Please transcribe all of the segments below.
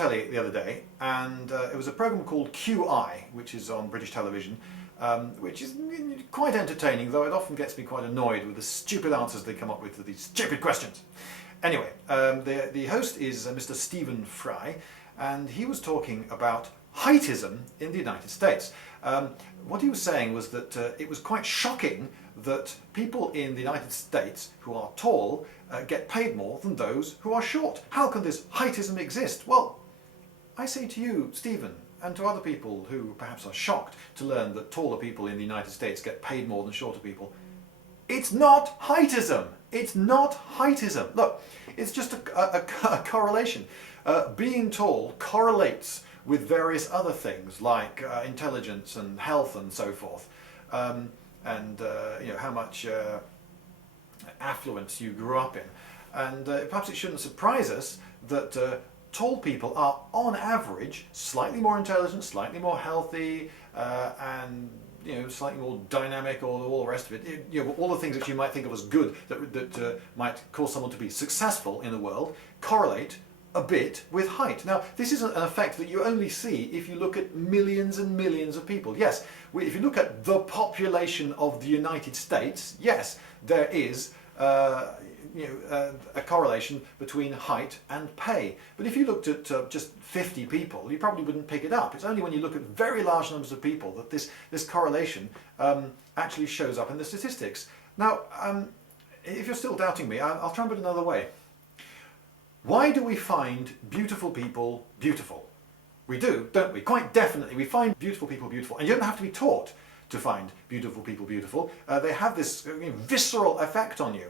telly the other day, and it was a programme called QI, which is on British television, which is quite entertaining, though it often gets me quite annoyed with the stupid answers they come up with to these stupid questions. Anyway, the host is Mr. Stephen Fry, and he was talking about heightism in the United States. What he was saying was that it was quite shocking that people in the United States who are tall get paid more than those who are short. How can this heightism exist? Well, I say to you, Stephen, and to other people who perhaps are shocked to learn that taller people in the United States get paid more than shorter people, it's not heightism. It's not heightism. Look, it's just a correlation. Being tall correlates with various other things like intelligence and health and so forth, and you know, how much affluence you grew up in. And perhaps it shouldn't surprise us that tall people are, on average, slightly more intelligent, slightly more healthy, and you know, slightly more dynamic, or all the rest of it. You know, all the things that you might think of as good that might cause someone to be successful in the world correlate a bit with height. Now, this is an effect that you only see if you look at millions and millions of people. Yes, if you look at the population of the United States, yes, there is a correlation between height and pay. But if you looked at just 50 people, you probably wouldn't pick it up. It's only when you look at very large numbers of people that this correlation actually shows up in the statistics. Now, if you're still doubting me, I'll try and put it another way. Why do we find beautiful people beautiful? We do, don't we? Quite definitely. We find beautiful people beautiful. And you don't have to be taught to find beautiful people beautiful. They have this visceral effect on you.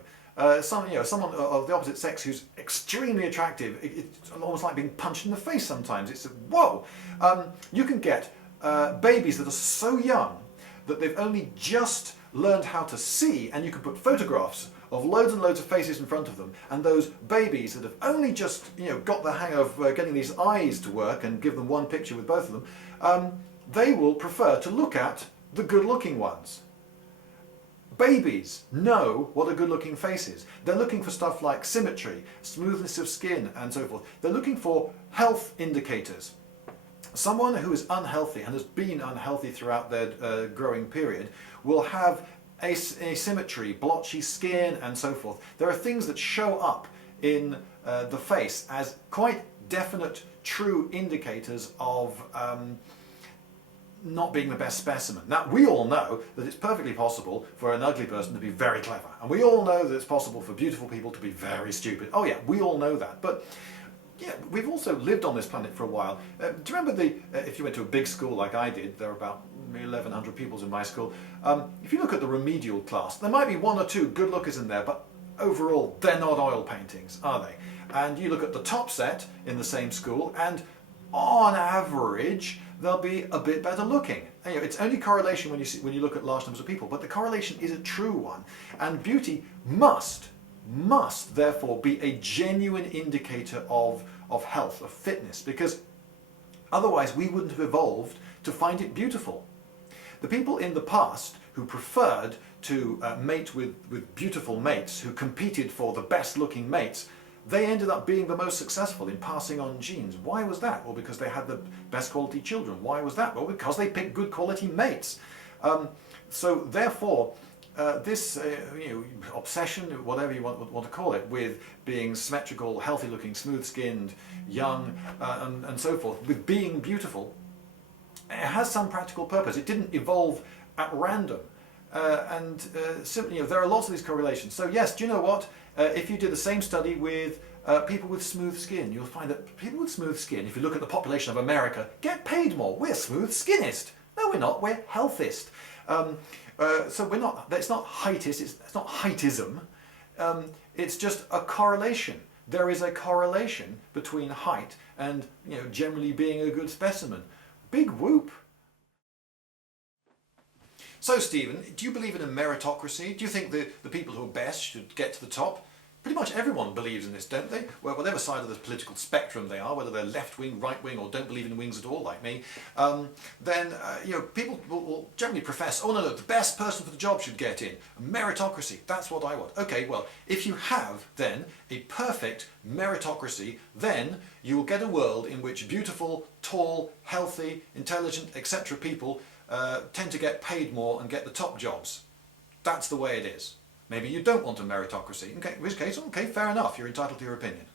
Someone of the opposite sex who's extremely attractive, it's almost like being punched in the face sometimes. It's whoa! You can get babies that are so young that they've only just learned how to see, and you can put photographs of loads and loads of faces in front of them, and those babies that have only just got the hang of getting these eyes to work and give them one picture with both of them, they will prefer to look at the good-looking ones. Babies know what a good-looking face is. They're looking for stuff like symmetry, smoothness of skin, and so forth. They're looking for health indicators. Someone who is unhealthy and has been unhealthy throughout their growing period will have asymmetry, blotchy skin, and so forth. There are things that show up in the face as quite definite, true indicators of not being the best specimen. Now, we all know that it's perfectly possible for an ugly person to be very clever, and we all know that it's possible for beautiful people to be very stupid. Oh yeah, we all know that. But yeah, we've also lived on this planet for a while. Do you remember if you went to a big school like I did, there were about 1,100 pupils in my school. If you look at the remedial class, there might be one or two good lookers in there, but overall they're not oil paintings, are they? And you look at the top set in the same school, and on average they'll be a bit better looking. It's only correlation when you look at large numbers of people, but the correlation is a true one, and beauty must therefore be a genuine indicator of health, of fitness, because otherwise we wouldn't have evolved to find it beautiful. The people in the past who preferred to mate with beautiful mates, who competed for the best looking mates, they ended up being the most successful in passing on genes. Why was that? Well, because they had the best quality children. Why was that? Well, because they picked good quality mates. So therefore, this obsession, whatever you want to call it, with being symmetrical, healthy looking, smooth skinned, young, and so forth, with being beautiful, it has some practical purpose. It didn't evolve at random. Simply, there are lots of these correlations. So yes, do you know what? If you did the same study with people with smooth skin, you'll find that people with smooth skin, if you look at the population of America, get paid more. We're smooth skinnest. No, we're not. We're healthist. So we're not. It's not heightist. It's not heightism. It's just a correlation. There is a correlation between height and generally being a good specimen. Big whoop. So Stephen, do you believe in a meritocracy? Do you think the people who are best should get to the top? pretty much everyone believes in this, don't they? Well, whatever side of the political spectrum they are, whether they're left-wing, right-wing, or don't believe in wings at all, like me, then people will generally profess, oh no, the best person for the job should get in. Meritocracy, that's what I want. Okay, well, if you have then a perfect meritocracy, then you will get a world in which beautiful, tall, healthy, intelligent, etc. people tend to get paid more and get the top jobs. That's the way it is. Maybe you don't want a meritocracy, in which case, okay, fair enough, you're entitled to your opinion.